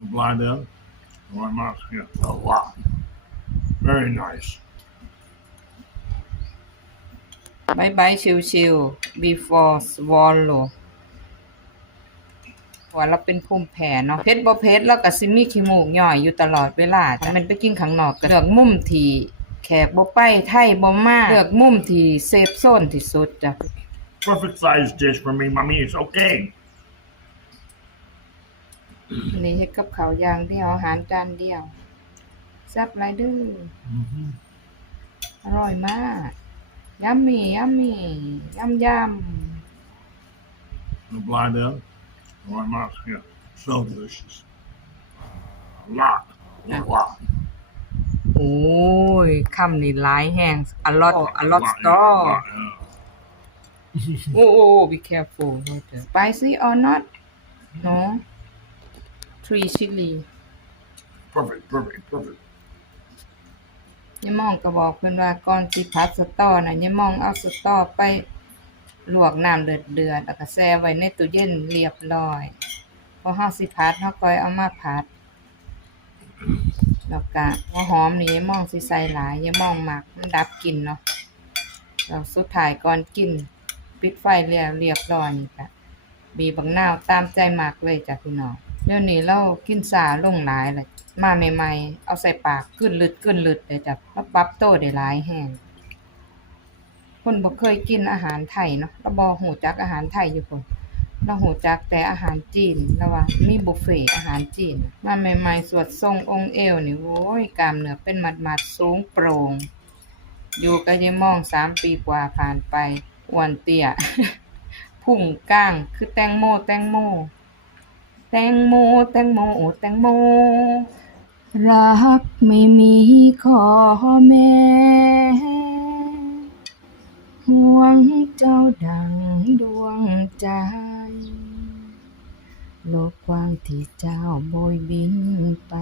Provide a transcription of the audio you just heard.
Blind end. Oh, I'm not, yeah, a lot. Very nice. บายบายชิวๆ before swallow ว่าเราเป็นภูมิแพ้เนาะเพชรบ่เพชรแล้วก็สิมีขี้มูกย่อยอยู่ตลอดเวลาถ้ามันไปกินข้างนอกก็เลือกมุมที่แขกบ่ไปไทยบ่มาเลือกมุมที่เซฟโซนที่สุดจ้ะ Perfect size dish for me, mommy. It's okay. อันนี้เฮ็ดกับข้าวอย่างเดียวอาหารจานเดียวแซ่บหลายเด้อ Mm-hmm. อร่อยมากยัมมี่ยัมมี่ยำย The blind end. Oh, I'm not, yeah, so delicious. A lot. A lot. ำโอ้ยคำนี่หลายแห้งอลอตอลอต lot, สตอ yeah, a lot, yeah. โอ้โอ้ be careful Roger spicy or not no three chili Perfect, perfect, perfect. ยายมองก็บอกเพิ่นว่าก่อนสิผัดสตอน่ะยายมองเอาสตอไปลวกน้ำเดือดเดือดๆแล้วก็แช่ไว้ในตู้เย็นเรียบร้อยพอเฮาสิผัดเฮาก็เอามาผัดแล้วก็หัวหอมนี่ยายมองสิใส่หลายยายมองมักมันดับกลิ่นเนาะแล้วสุดท้ายก่อนกินปิดไฟเรียบเรียบร้อยนี่ก็บีบบักนาวตามใจมักเลยจ้ะพี่น้อง เดี๋ยวนี้เรากินสาลงหลายเลยมาใหม่ๆ เอาใส่ปากกึ้นลึดกึ้นลึดเลยจ้ะแล้วปรับโตได้หลายแห้งคนบ่เคยกินอาหารไทยเนาะแล้วบ่ฮู้จักอาหารไทยอยู่คนเราฮู้จักแต่อาหารจีนแล้วว่ามีบุฟเฟ่อาหารจีน มาใหม่ๆ สวดทรงองค์เอวนี่โว้ยกล้ามเนื้อเป็นมัดๆสูงโปร่งอยู่กับยายมองสามปีกว่าผ่านไปอ้วนเตี้ยพุ่งก้างคือแตงโมแตงโม แตงโม แตงโม แตงโม รักไม่มีข้อแม้ห่วงเจ้าดังดวงใจ โลกกว้างที่เจ้าโบยบินไป